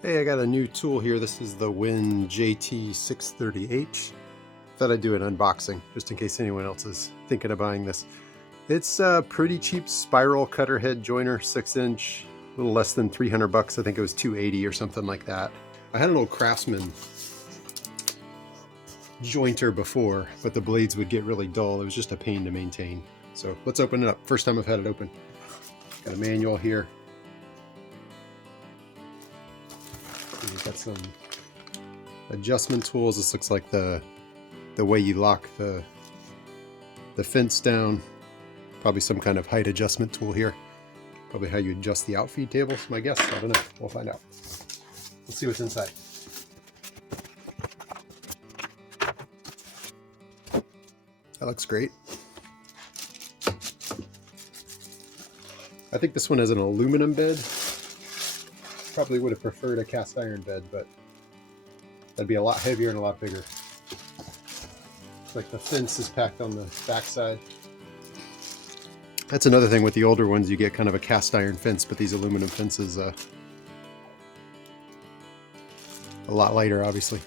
Hey, I got a new tool here. This is the JT630H. Thought I'd do an unboxing just in case anyone else is thinking of buying this. It's a pretty cheap spiral cutter head joiner, 6-inch, a little less than 300 bucks. I think it was 280 or something like that. I had an old Craftsman jointer before, but the blades would get really dull. It was just a pain to maintain. So let's open it up. First time I've had it open. Got a manual here. We've got some adjustment tools. This looks like the way you lock the fence down. Probably some kind of height adjustment tool here. Probably how you adjust the outfeed table, my guess. I don't know. We'll find out. Let's see what's inside. That looks great. I think this one has an aluminum bed. Probably would have preferred a cast iron bed, but that'd be a lot heavier and a lot bigger. Looks like the fence is packed on the back side. That's another thing with the older ones, you get kind of a cast iron fence, but these aluminum fences a lot lighter, obviously.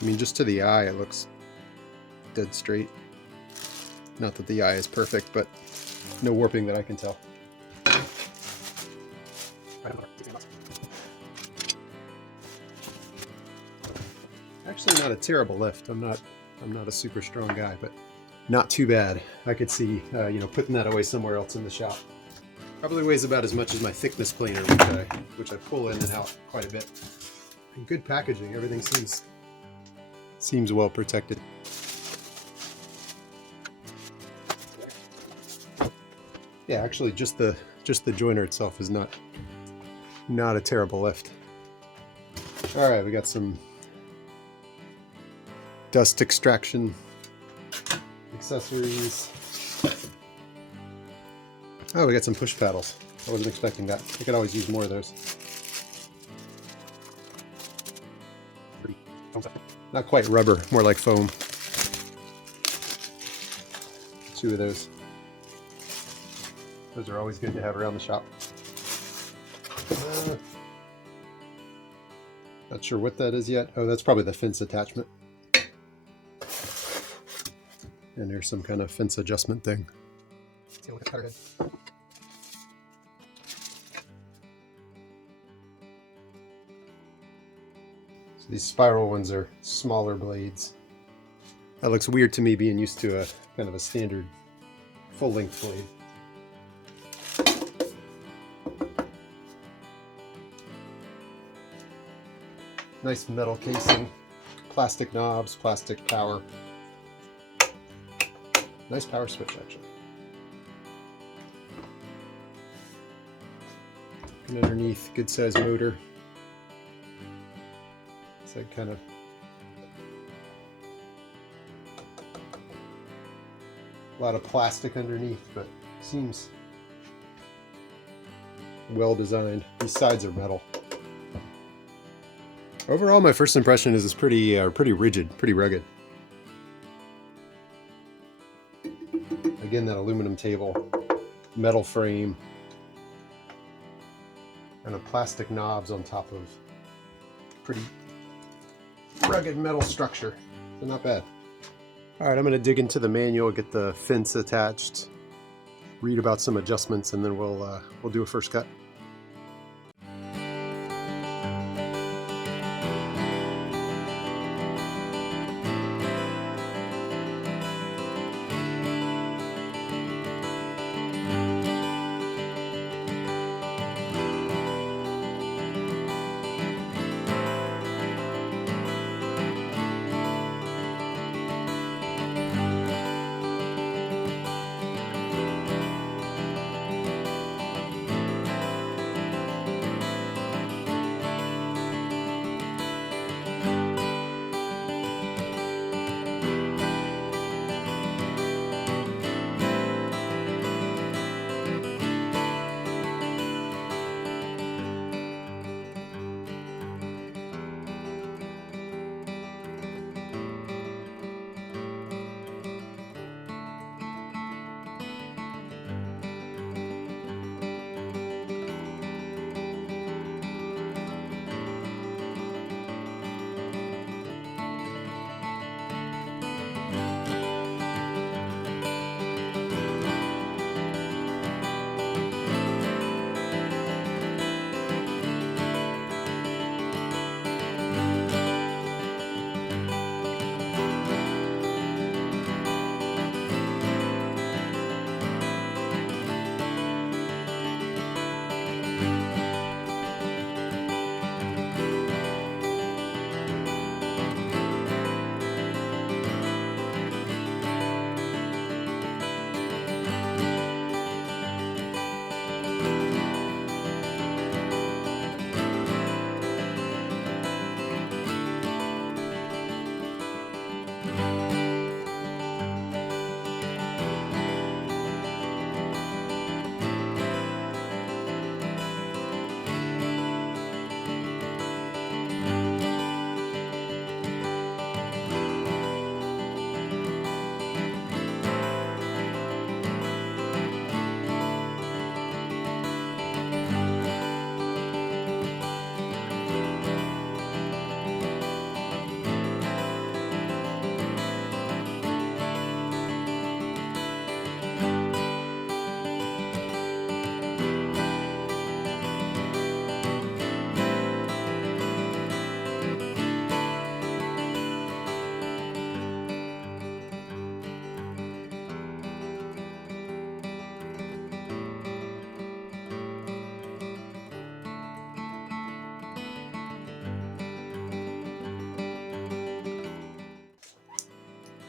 I mean, just to the eye, it looks dead straight. Not that the eye is perfect, but no warping that I can tell. Actually, not a terrible lift. I'm not a super strong guy, but not too bad. I could see, putting that away somewhere else in the shop. Probably weighs about as much as my thickness planer, which I pull in and out quite a bit. And good packaging. Everything seems well protected. Yeah, actually, just the joiner itself is not a terrible lift. All right, we got some dust extraction accessories. Oh, we got some push paddles. I wasn't expecting that. I could always use more of those. Not quite rubber, more like foam. 2 of those. Those are always good to have around the shop. Not sure what that is yet. Oh, that's probably the fence attachment. And there's some kind of fence adjustment thing. Let's take a look at the cutter head. So these spiral ones are smaller blades. That looks weird to me, being used to a kind of a standard full-length blade. Nice metal casing, plastic knobs, plastic power. Nice power switch, actually. And underneath, good size motor. It's like kind of a lot of plastic underneath, but seems well designed. These sides are metal. Overall, my first impression is it's pretty rigid, pretty rugged. Again, that aluminum table, metal frame, and a plastic knobs on top of pretty rugged metal structure. So not bad. All right, I'm going to dig into the manual, get the fence attached, read about some adjustments, and then we'll do a first cut.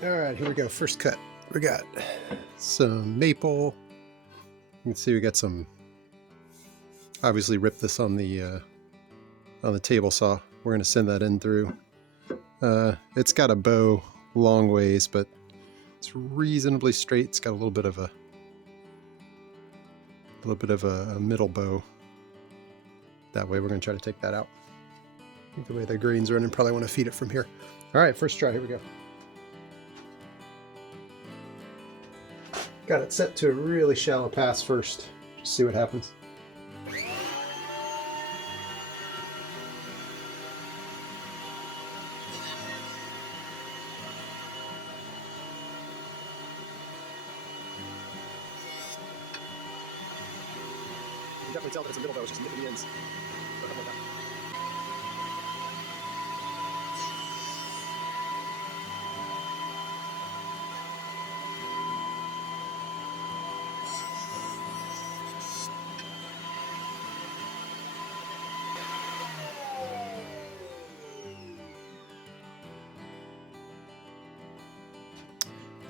All right, here we go. First cut. We got some maple. You can see we got some. Obviously, ripped this on the table saw. We're gonna send that in through. It's got a bow long ways, but it's reasonably straight. It's got a little bit of a middle bow. That way, we're gonna try to take that out. I think the way the grain's running, probably want to feed it from here. All right, first try. Here we go. Got it set to a really shallow pass first. Just see what happens. You can definitely tell that it's a middle bow, it's just nipping the ends.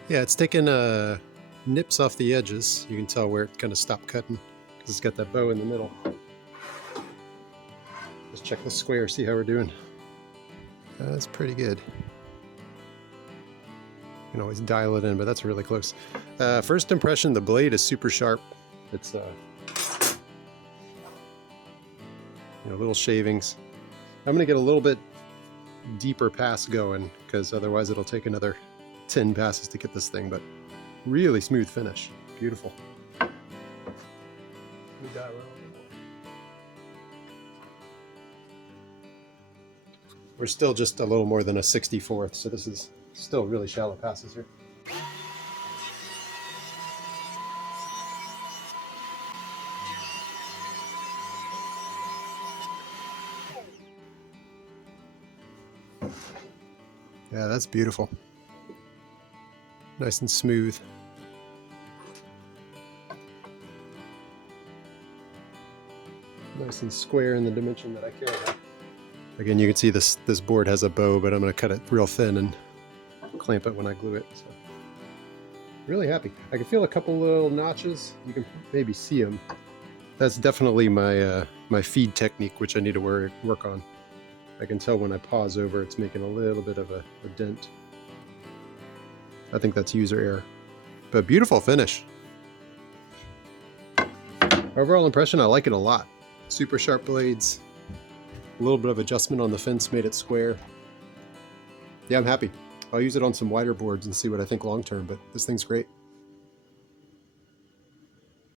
Yeah, it's taking nips off the edges. You can tell where it kind of stopped cutting because it's got that bow in the middle. Just check the square, see how we're doing. That's pretty good. You can always dial it in, but that's really close. First impression, the blade is super sharp. It's little shavings. I'm gonna get a little bit deeper pass going because otherwise it'll take another 10 passes to get this thing, but really smooth finish. Beautiful. We're still just a little more than a 64th, so this is still really shallow passes here. Yeah, that's beautiful. Nice and smooth. Nice and square in the dimension that I care about. Again, you can see this board has a bow, but I'm going to cut it real thin and clamp it when I glue it. So, really happy. I can feel a couple little notches. You can maybe see them. That's definitely my my feed technique, which I need to work on. I can tell when I pause over, it's making a little bit of a dent. I think that's user error. But beautiful finish. Overall impression, I like it a lot. Super sharp blades. A little bit of adjustment on the fence made it square. Yeah, I'm happy. I'll use it on some wider boards and see what I think long term, but this thing's great.